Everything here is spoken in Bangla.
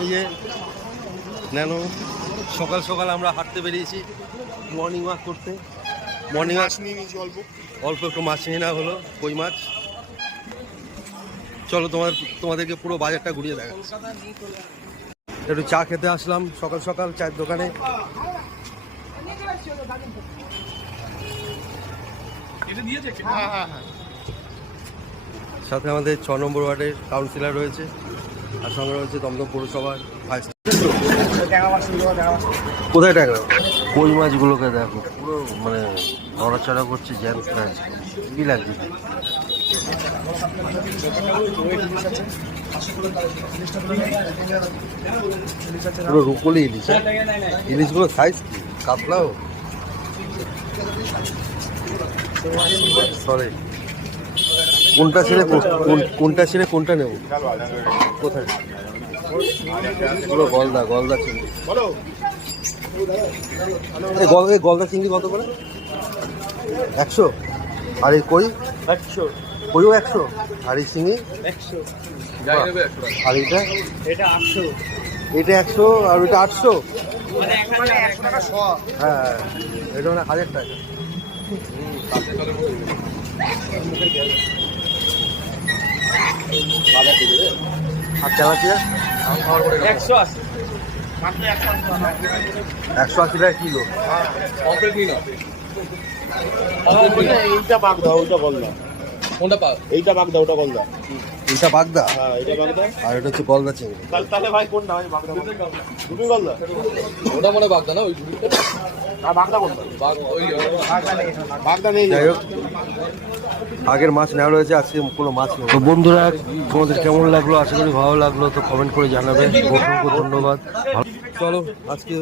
এই যে ন্যানো সকাল সকাল আমরা হাঁটতে বেরিয়েছি মর্নিং ওয়াক করতে। মর্নিং ওয়াক নিয়ে নিয়েছি অল্প একটু মাছ নিয়ে নেওয়া হলো, কই মাছ। চলো তোমাদেরকে পুরো বাজারটা ঘুরিয়ে দেখাচ্ছি। একটু চা খেতে আসলাম সকাল সকাল চায়ের দোকানে। সাথে আমাদের 6 নম্বর ওয়ার্ডের কাউন্সিলর রয়েছে, আর সঙ্গে রয়েছে দমদম পৌরসভার ভাইস। কোথায় ট্যাংরা? কই মাছগুলোকে দেখো পুরো মানে নড়াচড়া করছে, জ্যান্ত আছে, কি লাগছে? পুরো রুপলি ইলিশ। ইলিশগুলো সাইজ কি? কাতলাও? সরি, কোনটা ছেড়ে কোনটা নেব? কোথায়? পুরো গলদা চিংড়ি। গলদা চিংড়ি কত করে? 100। আর এই কই? 100। কইও 100। আর এই চিংড়ি 100। আর এটা 800। এটা 100 আর ওইটা 800। হ্যাঁ, এটা মানে 1000 টাকা। আর তেলাপিয়া 180। 180 টাকা কিলো। এইটা বাগদা, ওইটা গলদা। কোনটা পাক? এইটা বাগদা, ওটা গলদা। এইটা বাগদা? হ্যাঁ, এটা বাগদা। আর এটা হচ্ছে গলদা চিংড়ি। তাহলে ভাই কোনটা? ভাই বাগদা। দুটোই গলদা। ওটা মনে বাগদা না, ওই দুটোটা। আর বাগদা কোনটা? বাগদা নেই। যাই হোক, আগের মাছ নেওয়া রয়েছে, আজকে কোনো মাছ নেই। তো বন্ধুরা, তোমাদের কেমন লাগলো? আশা করি ভালো লাগলো। তো কমেন্ট করে জানাবে। অসংখ্য ধন্যবাদ। চলো আজকে